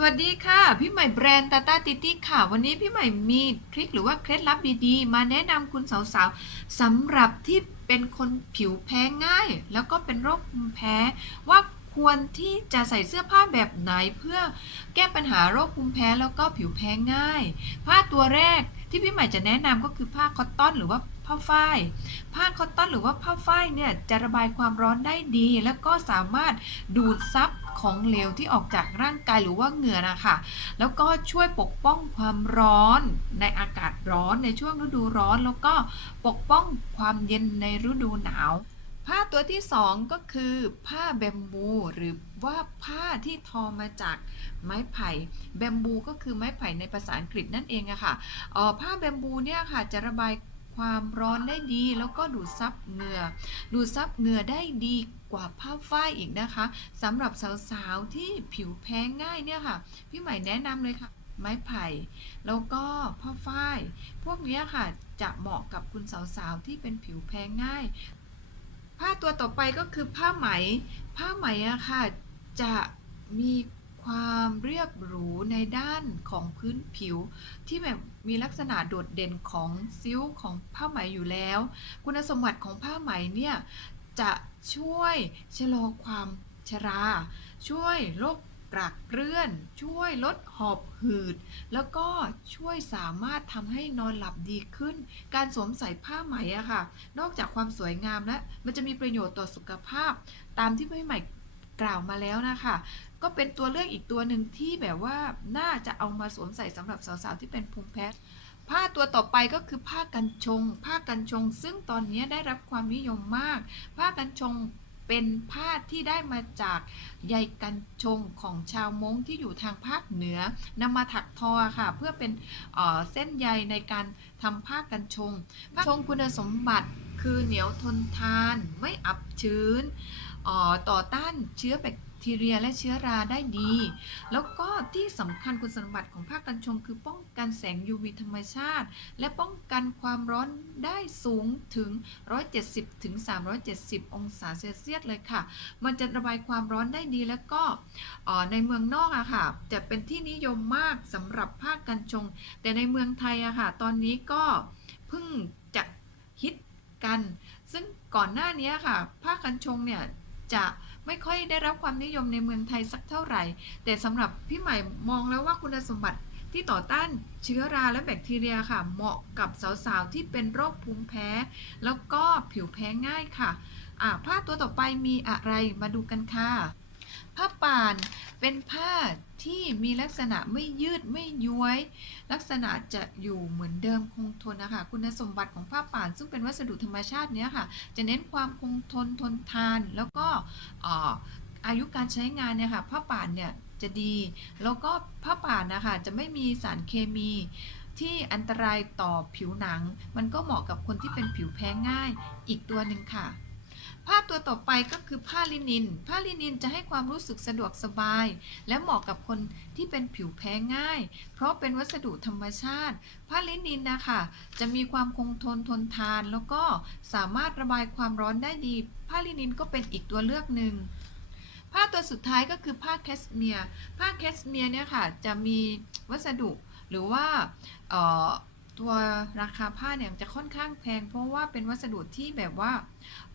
สวัสดีค่ะ พี่ใหม่แบรนด์ตาตาติตี้ค่ะ วันนี้พี่ใหม่มีทริคหรือว่าเคล็ดลับดีๆ มาแนะนำคุณสาวๆสำหรับที่เป็นคนผิวแพ้ง่าย แล้วก็เป็นโรคภูมิแพ้ว่าควรที่จะใส่เสื้อผ้าแบบไหนเพื่อแก้ปัญหาโรคภูมิแพ้แล้วก็ผิวแพ้ง่าย ผ้าตัวแรกที่พี่ใหม่จะแนะนำก็คือผ้าคอตตอนหรือว่าผ้าฝ้าย ผ้าคอตตอนหรือว่าผ้าฝ้ายเนี่ยจะระบายความร้อนได้ดี แล้วก็สามารถดูดซับ ของเหลวที่ออกจากร่างกายหรือว่าเหงื่อนะคะ แล้วก็ช่วยปกป้องความร้อนในอากาศร้อนในช่วงฤดูร้อน แล้วก็ปกป้องความเย็นในฤดูหนาว ผ้าตัวที่สองก็คือ ผ้าแบมบู หรือว่าผ้าที่ทอมาจากไม้ไผ่แบมบูก็คือไม้ไผ่ในภาษาอังกฤษนั่นเองอะค่ะเอ่อผ้าแบมบูเนี่ยค่ะจะระบายความร้อนได้ดีแล้วก็ดูดซับเหงื่อ ดูดซับเหงื่อได้ดี กว่าผ้าฝ้ายอีกนะคะสำหรับสาวๆที่ผิวแพ้ง่ายเนี่ยค่ะ พี่ใหม่แนะนำเลยค่ะไม้ไผ่ แล้วก็ผ้าฝ้าย พวกเนี้ยค่ะจะเหมาะกับคุณสาวๆที่เป็นผิวแพ้ง่าย ผ้าตัวต่อไปก็คือผ้าไหม ผ้าไหมอะค่ะจะมีความเรียบหรูในด้านของพื้นผิว ที่แบบมีลักษณะโดดเด่นของซิ้วของผ้าไหมอยู่แล้ว คุณสมบัติของผ้าไหมเนี่ย จะช่วยชะลอความชรา ช่วยลดกรากเกลื่อน ช่วยลดหอบหืด แล้วก็ช่วยสามารถทำให้นอนหลับดีขึ้น การสวมใส่ผ้าไหมอะค่ะ นอกจากความสวยงามแล้ว มันจะมีประโยชน์ต่อสุขภาพ ตามที่พี่ใหม่กล่าวมาแล้วนะคะ ก็เป็นตัวเลือกอีกตัวหนึ่งที่แบบว่าน่าจะเอามาสวมใส่สำหรับสาวๆที่เป็นภูมิแพ้ผ้าตัวต่อไปก็คือผ้ากันชง ผ้ากันชง ซึ่งตอนนี้ได้รับความนิยมมาก ผ้ากันชงเป็นผ้าที่ได้มาจากใยกันชงของชาวม้งที่อยู่ทางภาคเหนือนำมาถักทอค่ะ เพื่อเป็นเออเส้นใยในการทำผ้ากันชงผ้าชงคุณสมบัติคือเหนียวทนทาน ไม่อับชื้นต่อต้านเชื้อแบค ทีเรียและเชื้อราได้ดี แล้วก็ที่สำคัญคุณสมบัติของผ้ากันชงคือป้องกันแสง UV ธรรมชาติ และป้องกันความร้อนได้สูงถึง 170ถึง370 องศาเซลเซียสเลยค่ะ มันจะระบายความร้อนได้ดีแล้วก็ในเมืองนอกอะค่ะ จะเป็นที่นิยมมากสำหรับผ้ากันชง แต่ในเมืองไทยอะค่ะ ตอนนี้ก็เพิ่งจะฮิตกัน ซึ่งก่อนหน้านี้ค่ะผ้ากันชงเนี่ยจะ ไม่ค่อยได้รับความนิยมในเมืองไทยสักเท่าไหร่ แต่สำหรับพี่ใหม่มองแล้วว่าคุณสมบัติที่ต่อต้านเชื้อราและแบคทีเรียค่ะ เหมาะกับสาวๆ ที่เป็นโรคภูมิแพ้ แล้วก็ผิวแพ้ง่ายค่ะผ้าตัวต่อไปมีอะไรมาดูกันค่ะ ผ้าป่านเป็นผ้าที่มีลักษณะไม่ยืดไม่ย้วย ลักษณะจะอยู่เหมือนเดิมคงทนนะคะ คุณสมบัติของผ้าป่าน ซึ่งเป็นวัสดุธรรมชาติเนี้ยค่ะ จะเน้นความคงทนทนทานแล้วก็ออายุการใช้งานเนี่ยค่ะผ้าป่านเนี่ยจะดี แล้วก็ผ้าป่านนะคะจะไม่มีสารเคมีที่อันตรายต่อผิวหนัง มันก็เหมาะกับคนที่เป็นผิวแพ้ง่าย อีกตัวหนึ่งค่ะ ผ้าตัวต่อไปก็คือผ้าลินิน ผ้าลินินจะให้ความรู้สึกสะดวกสบาย และเหมาะกับคนที่เป็นผิวแพ้ง่าย เพราะเป็นวัสดุธรรมชาติ ผ้าลินินนะคะจะมีความคงทนทนทาน แล้วก็สามารถระบายความร้อนได้ดี ผ้าลินินก็เป็นอีกตัวเลือกหนึ่งผ้าตัวสุดท้ายก็คือผ้าแคชเมียร์ผ้าแคชเมียร์เนี่ยค่ะจะมีวัสดุหรือว่าเอ่อ ตัวราคาผ้าเนี่ยจะค่อนข้างแพง เพราะว่าเป็นวัสดุที่แบบว่า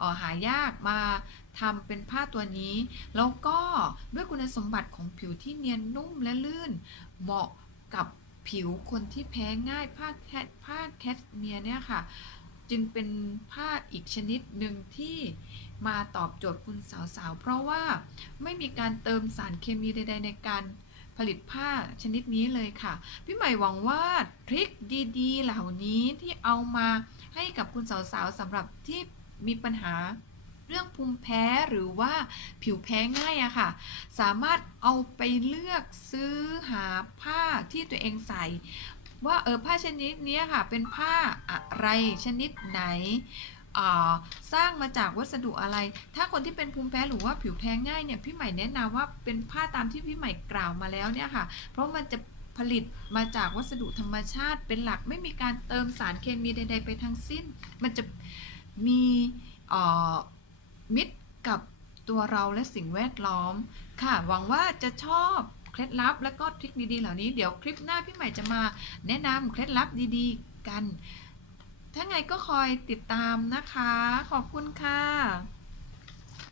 ออหายากมาทำเป็นผ้าตัวนี้ แล้วก็ด้วยคุณสมบัติของผิวที่เนียนนุ่มและลื่น เหมาะกับผิวคนที่แพ้ง่ายผ้าแคทผ้าแคชเมียเนี่ยค่ะ จึงเป็นผ้าอีกชนิดหนึ่งที่มาตอบโจทย์คุณสาวๆ เพราะว่าไม่มีการเติมสารเคมีใด ๆ ในการ ผลิตผ้าชนิดนี้เลยค่ะ พี่ใหม่หวังว่าทริคดีๆ เหล่านี้ที่เอามาให้กับคุณสาวๆสำหรับที่มีปัญหาเรื่องภูมิแพ้หรือว่าผิวแพ้ง่ายอะค่ะ สามารถเอาไปเลือกซื้อหาผ้าที่ตัวเองใส่ ว่าเออผ้าชนิดนี้ค่ะเป็นผ้าอะไรชนิดไหน สร้างมาจากวัสดุอะไร ถ้าคนที่เป็นภูมิแพ้หรือว่าผิวแพ้ง่ายเนี่ยพี่ใหม่แนะนำว่าเป็นผ้าตามที่พี่ใหม่กล่าวมาแล้วเนี่ยค่ะ เพราะมันจะผลิตมาจากวัสดุธรรมชาติเป็นหลักไม่มีการเติมสารเคมีใด ๆ ไปทั้งสิ้น มันจะมีมิตรกับตัวเราและสิ่งแวดล้อมค่ะ หวังว่าจะชอบเคล็ดลับและก็ทริคดีๆเหล่านี้เดี๋ยวคลิปหน้าพี่ใหม่จะมาแนะนำเคล็ดลับดีๆ กัน ถ้าไงก็คอยติดตามนะคะ ขอบคุณค่ะ